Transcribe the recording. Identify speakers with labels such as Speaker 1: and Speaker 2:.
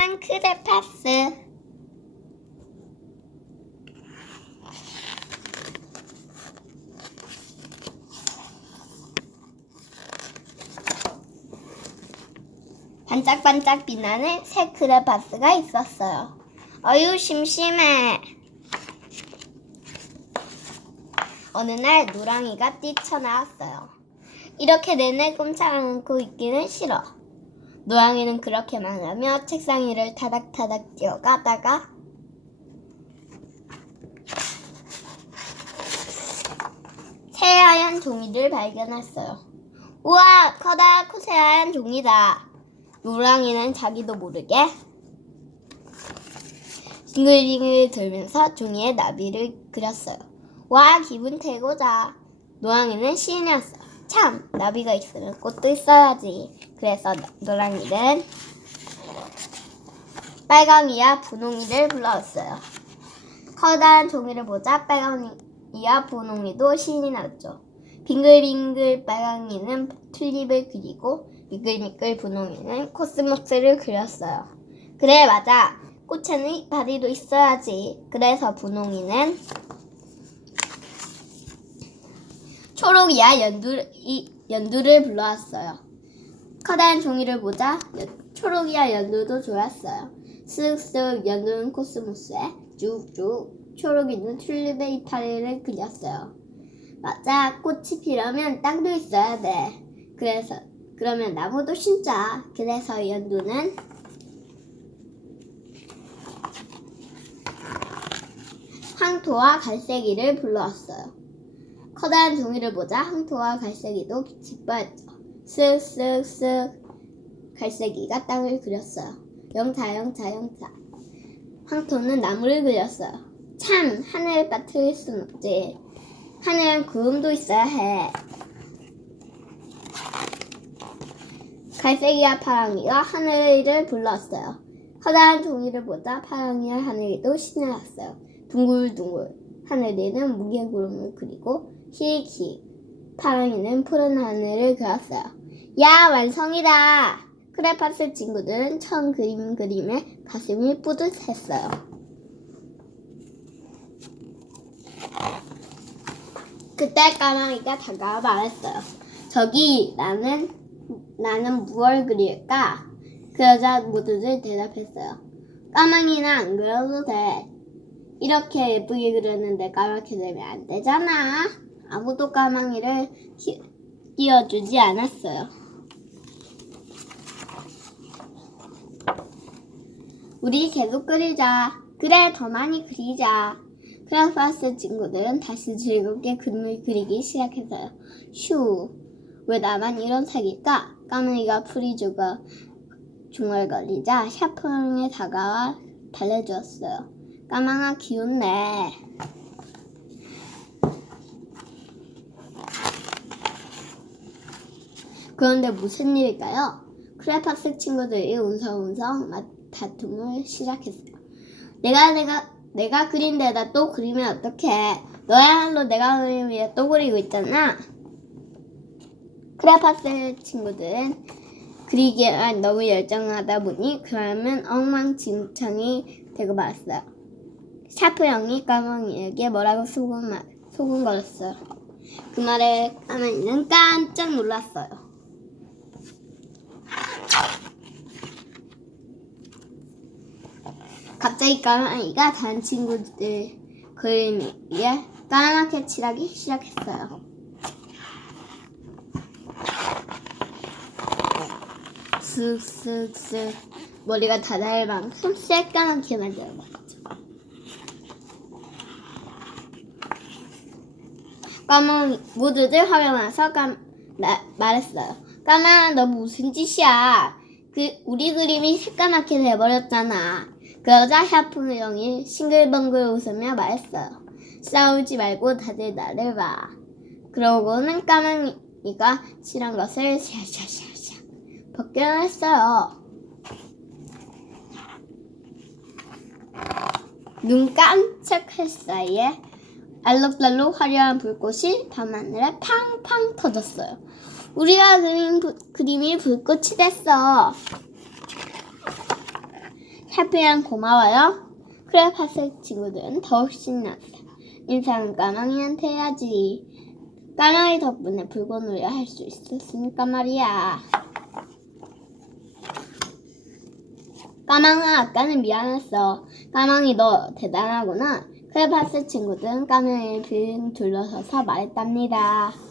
Speaker 1: 조그만 크레 파스. 반짝반짝 빛나는 새 크레파스가 있었어요. 어유 심심해. 어느 날 노랑이가 뛰쳐나왔어요. 이렇게 내내 꼼짝 않고 있기는 싫어. 노랑이는 그렇게 말하며 책상 위를 타닥타닥 뛰어가다가 새하얀 종이를 발견했어요. 우와, 커다랗고 새하얀 종이다. 노랑이는 자기도 모르게 빙글빙글 돌면서 종이에 나비를 그렸어요. 와, 기분 최고다. 노랑이는 시인이었어. 참, 나비가 있으면 꽃도 있어야지. 그래서 노- 노랑이는 빨강이와 분홍이를 불러왔어요. 커다란 종이를 보자 빨강이와 분홍이도 신이 났죠. 빙글빙글 빨강이는 튤립을 그리고 미끌미끌 분홍이는 코스모스를 그렸어요. 그래 맞아. 꽃에는 이파리도 있어야지. 그래서 분홍이는 초록이와 연두, 이, 연두를 불러왔어요. 커다란 종이를 보자 연- 초록이와 연두도 좋았어요. 쓱쓱 연두는 코스모스에 쭉쭉 초록이는 튤립의 이파리를 그렸어요. 맞아, 꽃이 피려면 땅도 있어야 돼. 그래서 그러면 나무도 심자. 그래서 연두는 황토와 갈색이를 불러왔어요. 커다란 종이를 보자 황토와 갈색이도 기뻐했죠. 쓱쓱쓱 갈색이가 땅을 그렸어요. 영차 영차 영차 황토는 나무를 그렸어요. 참 하늘을 빠뜨릴 순 없지. 하늘은 구름도 있어야 해. 갈색이와 파랑이가 하늘을 불렀어요. 커다란 종이를 보자 파랑이와 하늘이도 신이 났어요. 둥글둥글 하늘이는 무게구름을 그리고 히익히익 파랑이는 푸른 하늘을 그렸어요. 야 완성이다! 크레파스 친구들은 처음 그림 그림에 가슴이 뿌듯했어요. 그때 까마귀가 다가와 말했어요. 저기 나는 나는 무얼 그릴까? 그 여자 모두들 대답했어요. 까마귀는 안 그려도 돼. 이렇게 예쁘게 그렸는데 까맣게 되면 안 되잖아. 아무도 까마귀를 키- 띄워주지 않았어요. 우리 계속 그리자. 그래, 더 많이 그리자. 크라파스 친구들은 다시 즐겁게 그림을 그리기 시작했어요. 휴, 왜 나만 이런 색일까? 까마귀가 풀이 죽어 중얼거리자 샤프랑에 다가와 달래주었어요. 까망아 귀엽네. 그런데 무슨 일일까요? 크레파스 친구들이 운성운성 마- 다툼을 시작했어요. 내가 내가 내가 그린 데다 또 그리면 어떡해? 너야말로 내가 그린 위에 또 그리고 있잖아. 크레파스 친구들은 그리기에만 너무 열정하다 보니 그러면 엉망진창이 되고 말았어요. 샤프 형이 까망이에게 뭐라고 소금, 말- 소금 걸었어요. 그 말에 까망이는 깜짝 놀랐어요. 갑자기 까망이가 다른 친구들 그림 위에 까맣게 칠하기 시작했어요. 쓱쓱쓱 머리가 다 닿을 만큼 새까맣게 만들어버렸죠. 까만 모두들 나서 깜, 나, 말했어요. 까만 너 무슨 짓이야? 그 우리 그림이 새까맣게 돼버렸잖아. 그러자 샤프 형이 싱글벙글 웃으며 말했어요. 싸우지 말고 다들 나를 봐. 그러고는 까만이가 칠한 것을 샤샤샤샤 벗겨냈어요. 눈 깜짝할 사이에 알록달록 화려한 불꽃이 밤하늘에 팡팡 터졌어요. 우리가 그린 부- 그림이 불꽃이 됐어. 해피랑 고마워요. 크레파스 친구들은 더욱 신났어요. 인사는 까망이한테 해야지. 까망이 덕분에 불꽃놀이 할 수 있었으니까 말이야. 까망아, 아까는 미안했어. 까망이 너 대단하구나. 크레파스 친구들은 까망이를 빙 둘러서서 말했답니다.